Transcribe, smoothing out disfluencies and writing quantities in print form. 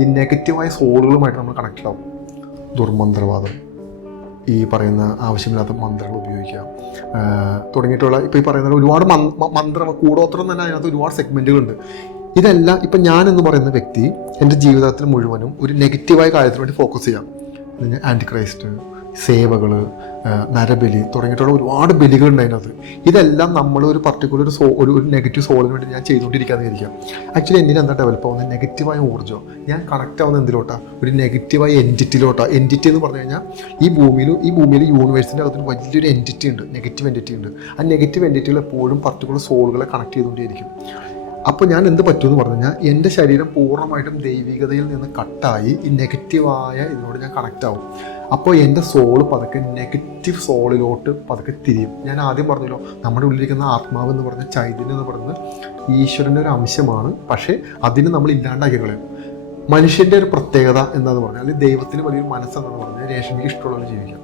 ഈ നെഗറ്റീവായ സോളുകളുമായിട്ട് നമ്മൾ കണക്റ്റഡ് ആവും. ദുർമന്ത്രവാദം, ഈ പറയുന്ന ആവശ്യമില്ലാത്ത മന്ത്രങ്ങൾ ഉപയോഗിക്കുക തുടങ്ങിയിട്ടുള്ള ഇപ്പോൾ ഈ പറയുന്ന ഒരുപാട് കൂടോത്രം തന്നെ അതിനകത്ത് ഒരുപാട് സെഗ്മെൻറ്റുകളുണ്ട്. ഇതെല്ലാം ഇപ്പം ഞാനെന്ന് പറയുന്ന വ്യക്തി എൻ്റെ ജീവിതത്തിൽ മുഴുവനും ഒരു നെഗറ്റീവായ കാര്യത്തിന് വേണ്ടി ഫോക്കസ് ചെയ്യാം. ആൻറ്റി ക്രൈസ്റ്റ്, സേവകൾ, നരബലി തുടങ്ങിയിട്ടുള്ള ഒരുപാട് ബലികളുണ്ട് അതിനകത്ത്. ഇതെല്ലാം നമ്മൾ ഒരു പർട്ടിക്കുലർ ഒരു നെഗറ്റീവ് സോളിന് വേണ്ടി ഞാൻ ചെയ്തുകൊണ്ടിരിക്കാന്ന് വിചാരിക്കാം. ആക്ച്വലി എന്നിൽ എന്താ ഡെവലപ്പ് ആവുന്നത്? നെഗറ്റീവായ ഊർജ്ജം. ഞാൻ കണക്റ്റ് ആവുന്ന എന്തിലോട്ടാണ്? ഒരു നെഗറ്റീവായ എൻറ്റിറ്റിയിലോട്ടാണ്. എൻറ്റിറ്റി എന്ന് പറഞ്ഞു കഴിഞ്ഞാൽ ഈ ഭൂമിയിൽ യൂണിവേഴ്സിൻ്റെ അകത്തിന് വലിയൊരു എൻറ്റിറ്റി ഉണ്ട്, നെഗറ്റീവ് എൻറ്റിറ്റി ഉണ്ട്. ആ നെഗറ്റീവ് എൻറ്റിറ്റികൾ എപ്പോഴും പർട്ടിക്കുലർ സോളുകളെ കണക്ട് ചെയ്തുകൊണ്ടേയിരിക്കും. അപ്പോൾ ഞാൻ എന്ത് പറ്റുമെന്ന് പറഞ്ഞു കഴിഞ്ഞാൽ എൻ്റെ ശരീരം പൂർണ്ണമായിട്ടും ദൈവികതയിൽ നിന്ന് കട്ടായി ഈ നെഗറ്റീവായ ഇതിനോട് ഞാൻ കണക്റ്റ് ആവും. അപ്പോൾ എൻ്റെ സോള് പതുക്കെ നെഗറ്റീവ് സോളിലോട്ട് പതുക്കെ തിരിയും. ഞാൻ ആദ്യം പറഞ്ഞല്ലോ, നമ്മുടെ ഉള്ളിലിരിക്കുന്ന ആത്മാവ് എന്ന് പറഞ്ഞ ചൈതന്യം എന്ന് പറയുന്നത് ഈശ്വരൻ്റെ ഒരു അംശമാണ്. പക്ഷേ അതിന് നമ്മൾ ഇല്ലാണ്ടാക്കി കളയും. മനുഷ്യൻ്റെ ഒരു പ്രത്യേകത എന്താണെന്ന് പറഞ്ഞാൽ, അല്ലെങ്കിൽ ദൈവത്തിന് വലിയൊരു മനസ്സെന്നു പറഞ്ഞാൽ രേഷ്മയ്ക്ക് ഇഷ്ടമുള്ളവർ ജീവിക്കാം.